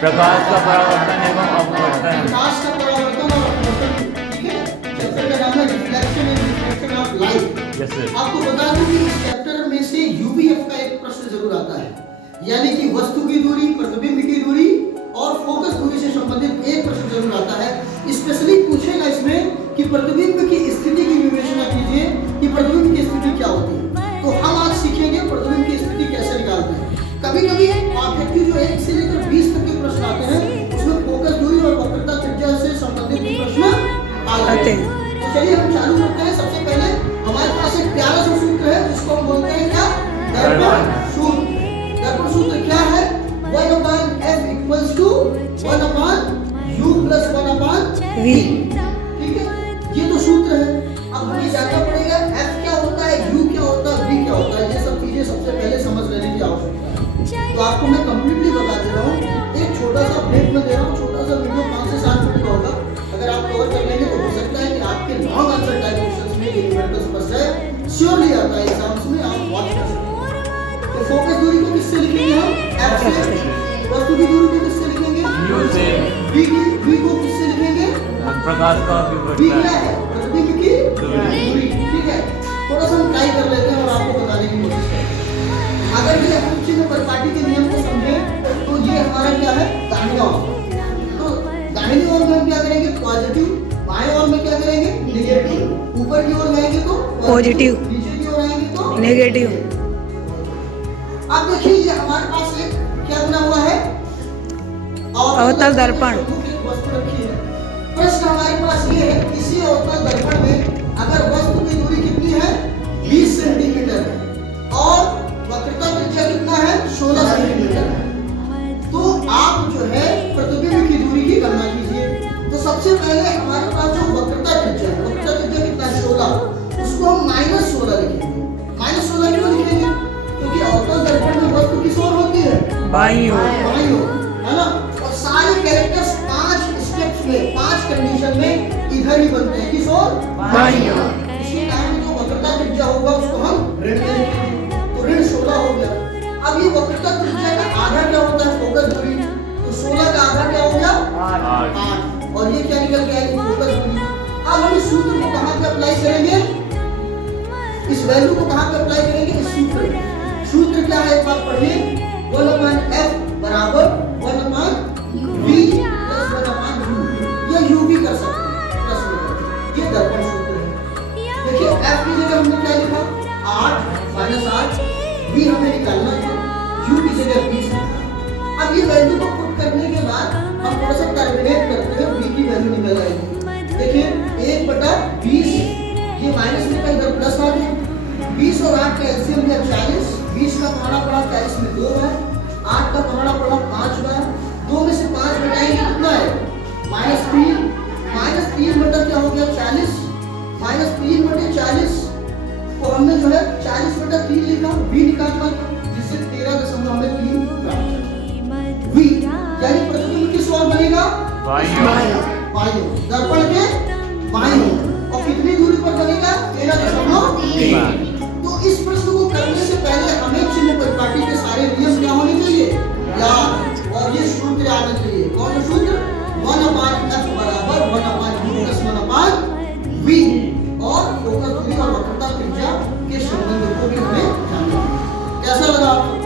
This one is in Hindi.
प्रकाश का परावर्तन एवं अपवर्तन। प्रकाश का परावर्तन और अपवर्तन, ठीक है। चैप्टर का नाम है reflection and refraction of light. Yes sir. आपको बता दूं कि इस चैप्टर में से यूवीएफ का एक प्रश्न जरूर आता है, यानी कि वस्तु की दूरी, प्रतिबिंब की दूरी और फोकस दूरी से संबंधित एक प्रश्न जरूर आता है। स्पेशली पूछेगा इसमें कि प्रतिबिंब की स्थिति की विवेचना कीजिए कि प्रतिबिंब की स्थिति क्या होती है। तो हम आज सीखेंगे प्रतिबिंब की स्थिति कैसे निकालते हैं। कभी-कभी ऑब्जेक्टिव जो 1 से लेकर 20 तक के प्रश्न आते हैं, उसमें फोकस दूरी और वक्रता त्रिज्या से संबंधित प्रश्न आते हैं। तो चलिए हम चालू करते हैं। सबसे पहले हमारे पास एक प्यारा सा सूत्र है जिसको हम बोलते हैं क्या, दर्पण सूत्र। दर्पण सूत्र क्या है, 1/f equals to 1/u plus 1/v। ठीक है, ये तो सूत्र है। अब हमें जानना पड़ेगा f क्या होता है, u क्या होता है, v क्या होता है। ये सब चीजें सबसे पहले समझ लेने की आवश्यकता है। तो आपको मैं कंप्लीटली बता दे रहा हूँ, एक छोटा सा ब्रेक में दे रहा हूँ। छोटा सा वीडियो 5 से 7 मिनट का होगा। अगर आप कवर कर लेंगे तो हो सकता है कि आपके लॉन्ग आंसर टाइप क्वेश्चंस में ये न्यूमेरिकल समझ जाए। श्योरली आता है एग्जाम्स में, आप वॉच कर सकते हैं। तो फोकस दूरी को किससे लिखेंगे हम, f से। वस्तु की दूरी को किससे लिखेंगे, u से। v को किससे लिखेंगे, प्रकाश का v क्या है, प्रतिबिंब की दूरी। ठीक है, थोड़ा सा हम ट्राई कर लेते हैं और आपको बताने की कोशिश करें। अगर ये हम चिन्ह परिपाटी के नियम को समझें तो ये हमारा क्या है, दाहिना ओर। तो दाहिनी ओर में हम क्या करेंगे, पॉजिटिव। बाएं ओर में क्या करेंगे, नेगेटिव। ऊपर की ओर जाएंगे तो पॉजिटिव, नीचे की ओर आएंगे तो नेगेटिव। अब देखिए ये हमारे पास एक क्या बना हुआ है, अवतल दर्पण। वस्तु रखी है। प्रश्न हमारे पास ये है, इसी अवतल दर्पण में अगर वस्तु की दूरी कितनी है, 20 सेंटीमीटर है और वक्रता त्रिज्या कितना है, 16 सेंटीमीटर है, तो आप जो है प्रतिबिंब की दूरी की गणना कीजिए। तो सबसे पहले हमारे पास जो वक्रता त्रिज्या है, वक्रता त्रिज्या कितना है, 16, उसको हम -16 लिखेंगे। -16 क्यों लिखेंगे, क्योंकि अवतल दर्पण में वस्तु किस ओर होती है, बाईं ओर, बाईं ओर, है ना। और सारे कैरेक्टर्स 5 स्टेप्स में, 5 कंडीशन में इधर ही बनते हैं, किस ओर, बाईं ओर। इसी कारण जो वक्रता त्रिज्या होगा उसको हम ऋण में लिखेंगे। तो ऋण 16 हो गया। अब ये वक्रता त्रिज्या का आधा क्या होता है, फोकस दूरी। तो 16 का आधा क्या हो गया, 8। और ये क्या निकल गया, फोकस दूरी। अब हम इस सूत्र को कहां पे अप्लाई करेंगे, इस वैल्यू को कहां पे अप्लाई करेंगे, इस सूत्र। सूत्र क्या है, एक बार पढ़िए, 1/f बराबर 1/v प्लस 1/u। ये u भी कर सकते हैं, प्लस में। ये दर्पण सूत्र है। देखिए f की जगह हमने क्या लिखा, 8 - 8, v हमें निकालना है, u की जगह 20 लिखा। अब ये वैल्यू को पुट करने के बाद हम थोड़ा सा टर्मिनेट करते हैं, v की वैल्यू निकल आएगी। देखिए 1/20, ये माइनस में इधर प्लस आ गया। 20 और 8 का एलसीएम लिया 40। 20 का पहाड़ा पड़ा 40 में 2 बार, 8 का पहाड़ा पड़ा 5 बार। 2 में से 5 घटाएंगे कितना है, -3। -3 बटा क्या हो गया, 40। -3 बटे 40 को हमने जो है 40/3 लिखा, v निकालना, जिससे 13.3 प्राप्त होगा। v यानी प्रतिबिंब किस ओर बनेगा, बाईं ओर। बाईं ओर, दर्पण के बाईं ओर। और कितनी दूरी पर बनेगा, 13.3। तो इस प्रश्न को करने से पहले हमें चिन्ह परिपाटी के सारे नियम क्या होने चाहिए, याद। और ये सूत्र आना चाहिए, कौन सा सूत्र, 1/f बराबर 1/u प्लस 1/v। और फोकस दूरी और वक्रता त्रिज्या के संबंध को भी हमें जानना है। कैसा लगा आपको?